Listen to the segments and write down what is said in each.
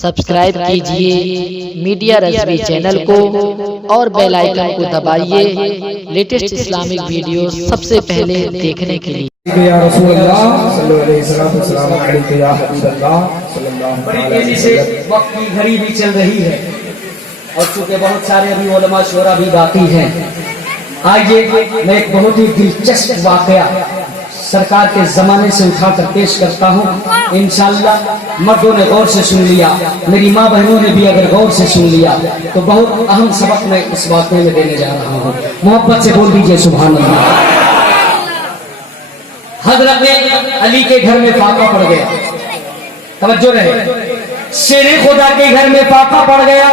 Subscribe کیجئے media Rizvi channel کو اور بیل آئیکن کو دبائیے لیٹسٹ اسلامک ویڈیو سب سے پہلے دیکھنے کے لیے۔ یا رسول اللہ صلی اللہ علیہ وسلم علیکہ یا حبیب اللہ صلی اللہ علیہ وسلم۔ بڑی تیزی سے وقت کی گھڑی بھی چل رہی ہے اور چونکہ بہت سارے ابھی علماء شورا بھی باقی ہیں، آئیے میں ایک بہت ہی دلچسپ واقعہ سرکار کے زمانے سے اٹھا کر پیش کرتا ہوں۔ انشاءاللہ مردوں نے غور سے سن لیا، میری ماں بہنوں نے بھی اگر غور سے سن لیا تو بہت اہم سبق میں اس واقعے میں دینے جا رہا ہوں۔ محبت سے بول دیجئے سبحان اللہ۔ حضرت علی کے گھر میں فاقہ پڑ گیا، توجہ رہے، شیر خدا کے گھر میں فاقہ پڑ گیا،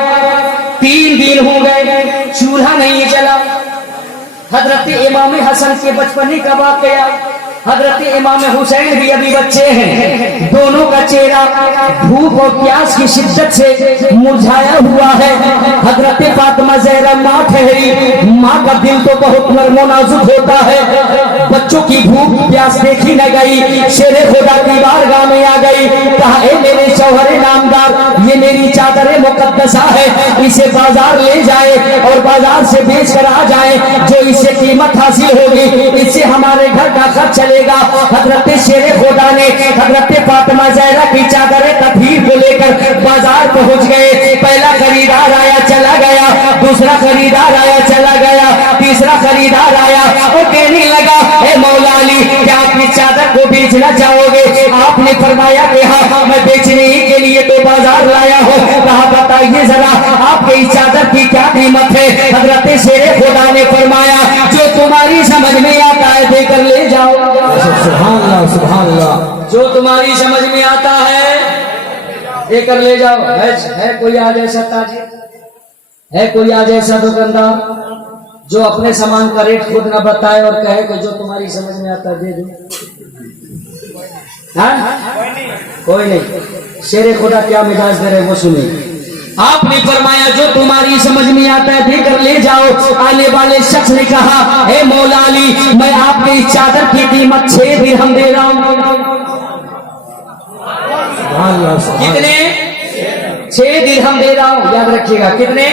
3 دن ہو گئے چولہا نہیں جلا۔ حضرت امام حسن کے بچپنے کا واقعہ، حضرت امام حسین بھی ابھی بچے ہیں، دونوں کا چہرہ بھوک اور پیاس کی شدت سے مرجھایا ہوا ہے۔ حضرت فاطمہ زہرا ماں ٹھہری، ماں کا دل تو بہت نرم و نازک ہوتا ہے، بچوں کی بھوک پیاس دیکھی نہ گئی، شیر خدا کی بارگاہ میں آ گئی، کہا اے میرے شوہر نامدار، یہ میری چادر مقدسہ ہے، اسے بازار لے جائے اور بازار سے بیچ کر آ جائے، جو اسے قیمت حاصل ہوگی اس سے ہمارے گھر کا خرچ چلے گا۔ حضرت شیر خدا نے حضرت فاطمہ زہرا کی چادر تطہیر کو لے کر بازار پہنچ گئے، پہلا خریدار آیا چلا گیا، دوسرا خریدار آیا چلا گیا، تیسرا خریدار آیا، وہ کہنے لگا اے مولا علی کیا آپ اس چادر کو بیچنا چاہو گے؟ آپ نے فرمایا کہ ہاں میں بیچنے ہی کے لیے تو بازار لایا ہوں۔ کہا بتائیے ذرا آپ کے اس چادر کی کیا قیمت ہے؟ حضرت شیر خدا نے فرمایا جو تمہاری سمجھ میں آتا ہے دے کر لے جاؤ۔ سبحان اللہ سبحان اللہ۔ جو تمہاری سمجھ میں آتا ہے دے کر لے جاؤ۔ ہے کوئی آج ایسا تاجر، ہے کوئی آج ایسا دکاندار جو اپنے سامان کا ریٹ خود نہ بتائے اور کہے کہ جو تمہاری سمجھ میں آتا ہے دے دو؟ کوئی نہیں۔ شیر خدا کیا مزاج دے رہے وہ سنیں۔ آپ نے فرمایا جو تمہاری سمجھ میں آتا ہے دے کر لے جاؤ۔ آنے والے شخص نے کہا اے مولا علی میں آپ کے اس چادر کی قیمت 6 درہم دے رہا ہوں۔ کتنے؟ 6 درہم دے رہا ہوں، یاد رکھیے گا کتنے؟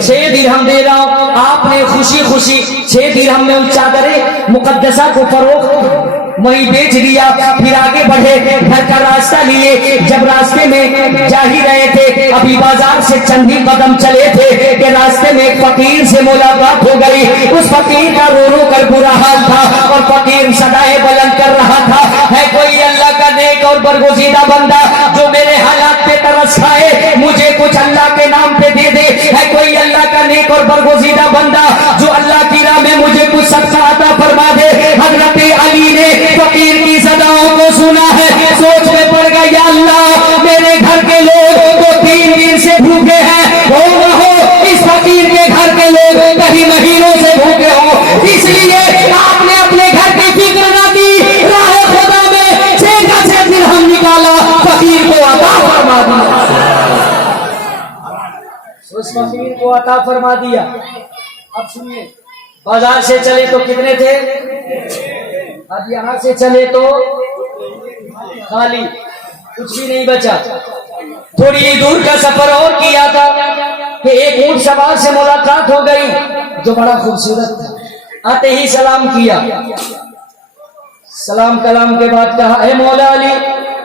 6 درہم دے رہا ہوں۔ آپ نے خوشی خوشی 6 درہم میں اس چادر مقدسہ کو فروخت وہیں بیچ دیا، پھر آگے بڑھے، گھر کا راستہ لیے، جب راستے میں جا ہی رہے تھے، ابھی بازار سے چند ہی قدم چلے تھے کہ راستے میں ایک فقیر سے ملاقات ہو گئی۔ اس فقیر کا رو رو کر برا حال تھا اور فقیر صدائے بلند کر رہا تھا، ہے کوئی اللہ کا نیک اور برگزیدہ بندہ جو میرے حالات پہ ترس کھائے، مجھے کچھ اللہ کے نام پہ دے دے۔ ہے کوئی اللہ کا نیک اور برگزیدہ بندہ جو اللہ کی راہ میں مجھے کچھ صدقہ عطا فرما دے۔ حضرت علی نے فقیر کی صداؤں کو سنا ہے، سوچ میں پڑ گیا یا اللہ میرے گھر کے لوگ تو 3 دن سے بھوکے ہیں، ہو نہ ہو اس فقیر کے گھر کے لوگ کہیں مہینوں سے بھوکے ہوں، اس لیے آپ نے اپنے گھر کی فکر نہ کی، راہ خدا میں 6 کا 6 درہم نکالا، فقیر کو عطا فرما دیا۔ اس فقیر کو عطا فرما دیا۔ اب سنیے، بازار سے چلے تو کتنے تھے؟ اب یہاں سے چلے تو خالی، کچھ بھی نہیں بچا۔ تھوڑی دور کا سفر اور کیا تھا کہ ایک اونٹ سوار سے ملاقات ہو گئی جو بڑا خوبصورت تھا۔ آتے ہی سلام کیا، سلام کلام کے بعد کہا اے مولا علی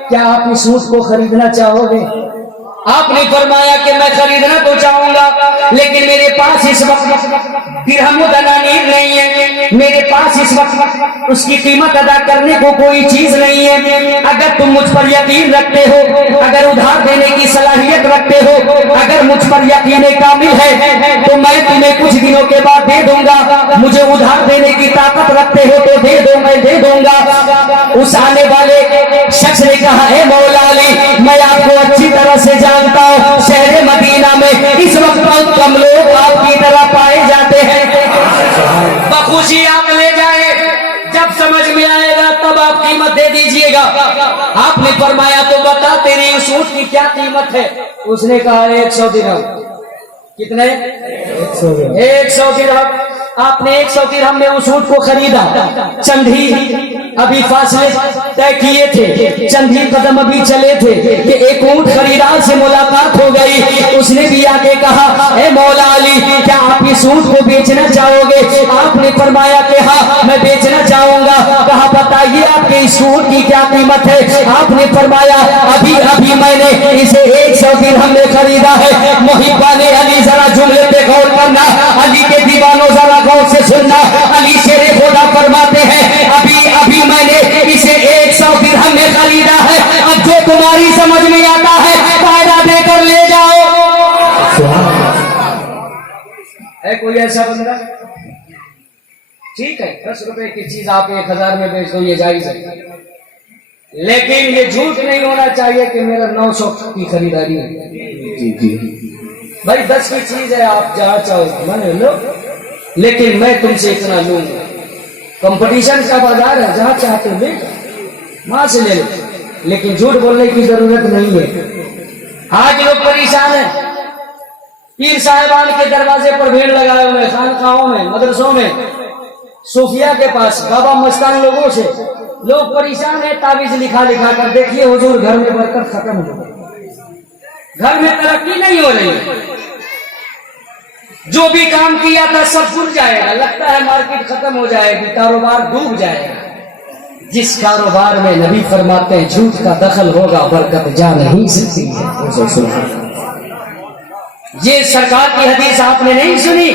کیا آپ اس اونٹ کو خریدنا چاہو گے؟ آپ نے فرمایا کہ میں خریدنا تو چاہوں گا لیکن میرے پاس اس وقت درہم و دنانیر نہیں ہے، میرے پاس اس وقت اس کی قیمت ادا کرنے کو کوئی چیز نہیں ہے۔ اگر تم مجھ پر یقین رکھتے ہو، اگر ادھار دینے کی صلاحیت رکھتے ہو، اگر مجھ پر یقین کامل ہے تو میں تمہیں کچھ دنوں کے بعد دے دوں گا۔ مجھے ادھار دینے کی طاقت رکھتے ہو تو دے دو، میں دے دوں گا۔ اس آنے والے شخص نے کہا اے مولا علی میں آپ کو اچھی طرح سے جانتا ہوں، شہر مدینہ میں اس وقت بہت کم لوگ آپ کی طرح پائے جاتے ہیں، بخوشی آپ لے جائیں، جب سمجھ میں آئے گا تب آپ قیمت دے دیجئے گا۔ آپ نے فرمایا تو بتا تیری اس اونٹ کی کیا قیمت ہے؟ اس نے کہا 100 درہم۔ کتنے؟ 100 درہم۔ आपने 100 दिरहम में उस ऊंट को खरीदा, चंद ही अभी फासले तय किए थे, चंद ही कदम अभी चले थे कि एक ऊंट खरीदार से मुलाकात हो गई। उसने भी आके कहा, ए मौला अली, क्या आप इस ऊंट को बेचना चाहोगे? आपने फरमाया कि हाँ मैं बेचना चाहूंगा। कहा बताइए आपके इस ऊंट की क्या कीमत है? आपने फरमाया अभी अभी मैंने इसे 100 दिरहम में खरीदा है। मुहिब्बाने अली जरा जुमले पे गौर करना, अली के दीवानों जरा गौर से सुनना। अली शेरे खुदा फरमाते हैं अभी अभी मैंने इसे 100 दिरहम में खरीदा है। अब जो तुम्हारी समझ में आता है फायदा देकर ले जाओ। है कोई ऐसा बंदा? ठीक है, 10 रुपए की चीज आप 1000 में बेच दो, ये जायज है, लेकिन ये झूठ नहीं होना चाहिए कि मेरा 900 की खरीदारी है। जी जी भाई 10 की चीज है, आप जहाँ चाहो मैंने लो, लेकिन मैं तुमसे इतना लूंगा। कंपटीशन का बाजार है, जहाँ चाहते ले वहां से ले लो, लेकिन झूठ बोलने की जरूरत नहीं है। आज लोग परेशान है, पीर साहिबान के दरवाजे पर भीड़ लगाए हुए, खानकाहों में, मदरसों में, सूफिया के पास, बाबा मस्तान लोगों से लोग परेशान है। ताबीज लिखा लिखा कर देखिए हुजूर घर में बरकत खत्म हो गई, घर में तरक्की नहीं हो रही, जो भी काम किया था सब भूल जाएगा, लगता है मार्केट खत्म हो जाएगी, कारोबार डूब जाएगा। जिस कारोबार में नबी फरमाते हैं झूठ का दखल होगा बरकत जा नहीं सकती है। ये सरकार की हदीस आपने नहीं सुनी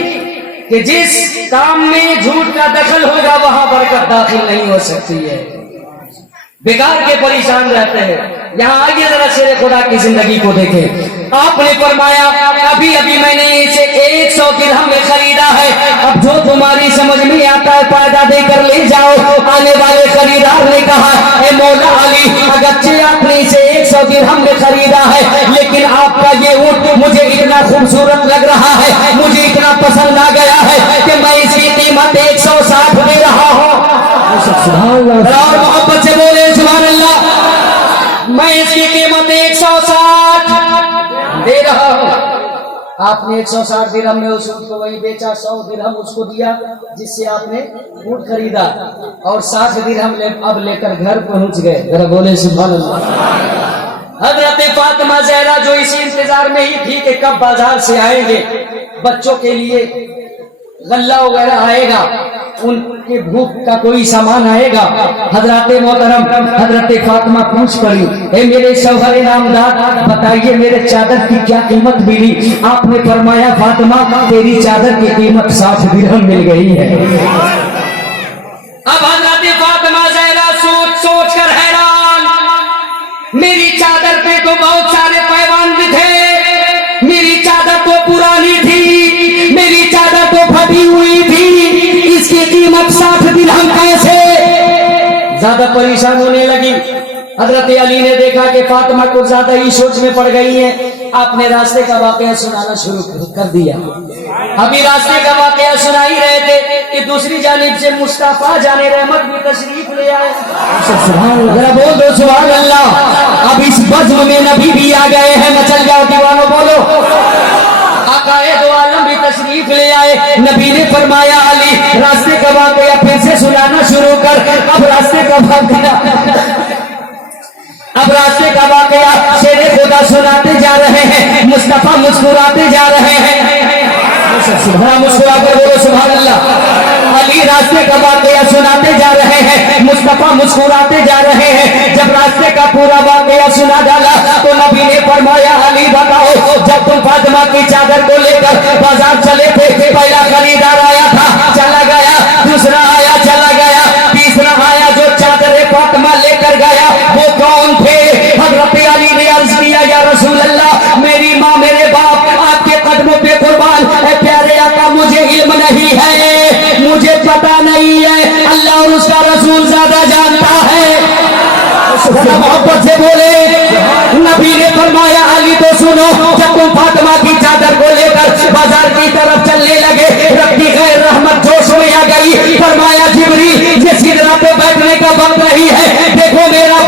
कि जिस काम में झूठ का दखल होगा वहां बरकत दाखिल नहीं हो सकती है, बेकार के परेशान रहते हैं। यहाँ आइए जरा शेरे खुदा की जिंदगी को देखें। आपने फरमाया अभी अभी मैंने इसे 100 दिरहम में खरीदा है। अब जो तुम्हारी समझ में आता है फायदा देकर ले जाओ। आने वाले खरीदार ने कहा, ए मौला अली, अगरचे आपने इसे 100 दिरहम में खरीदा है, लेकिन आपका ये ऊंट मुझे इतना खूबसूरत लग रहा है, मुझे इतना पसंद आ गया है कि मैं इसकी कीमत 160 दे रहा हूँ। और मोहब्बत से बोले सुभान अल्लाह। मैं इसकी कीमत 160 दे रहा हूं। आपने 160 दिरहम में उस ऊंट को वही बेचा, 100 दिरहम उसको दिया जिससे आपने ऊंट खरीदा, और 60 दिरहम अब लेकर घर पहुंच गए। जरा बोले सुभान अल्लाह। हजरत फातिमा ज़हरा जो इसी इंतजार में ही थी कि कब बाजार से आएंगे, बच्चों के लिए गल्ला वगैरह आएगा, उनके भूख का कोई सामान आएगा। हजरत मोहतरम हजरत फातिमा पूछ पड़ी, ए मेरे शौहर नामदार, बताइए मेरे चादर की क्या कीमत मिली? आपने फरमाया फातिमा तेरी चादर की कीमत 60 दिरहम मिल गई है। अब हजरत फातिमा ज़हरा सोच सोच कर हैरान, मेरी चादर पे तो बहुत सारे पैवान भी थे, मेरी चादर तो पुरानी थी, मेरी चादर तो फटी हुई थी, इसकी कीमत 60 दिरहम कैसे? ज्यादा परेशान होने लगी। हजरत अली ने देखा कि फातिमा को ज्यादा ही सोच में पड़ गई है। आपने रास्ते का वाकया सुनाना शुरू कर दिया। अभी रास्ते का वाकया सुना ही रहे थे कि दूसरी जानिब से मुस्तफा जाने रहमत भी तशरीफ ले आए। जरा बोल दो सुभान अल्लाह। अब इस बज़्म में नबी भी आ गए हैं, मचल जाओ दीवानों बोलो। आकाए दो आलम भी तशरीफ ले आए। नबी ने फरमाया अली रास्ते का वाकया फिर से सुनाना शुरू कर। अब रास्ते का वाकया शेरे खुदा सुनाते जा रहे हैं, मुस्तफा मुस्कुराते जा रहे हैं। मुस्कुरा कर बोलो सुभान अल्लाह। अली रास्ते का वाकया सुनाते जा रहे हैं, मुस्तफा मुस्कुराते जा रहे हैं। जब रास्ते का पूरा वाकया सुना डाला तो नबी ने फरमाया अली बताओ, जब तुम फातिमा की चादर को लेकर बाजार चले थे, पहला खरीदार आया था चला गया, दूसरा आया चला गया, तीसरा आया जो चादर फातिमा लेकर गया वो कौन थे? हजरत अली ने अर्ज किया या रसूल अल्लाह, मेरी माँ मेरे बाप आपके कदमों पे कुर्बान है प्यारे आका, मुझे इल्म नहीं है, मुझे पता नहीं है, अल्लाह और उसका रसूल ज्यादा जानता है। मोहब्बत से बोले। नबी ने फरमाया अली तो सुनो, जब तुम फातिमा की चादर को लेकर बाजार की तरफ चलने लगे, रब्बी गैर रहमत जोश में आ गई। फरमाया जिब्रील ये सिदरा पे बैठने का वक्त नहीं है, देखो मेरा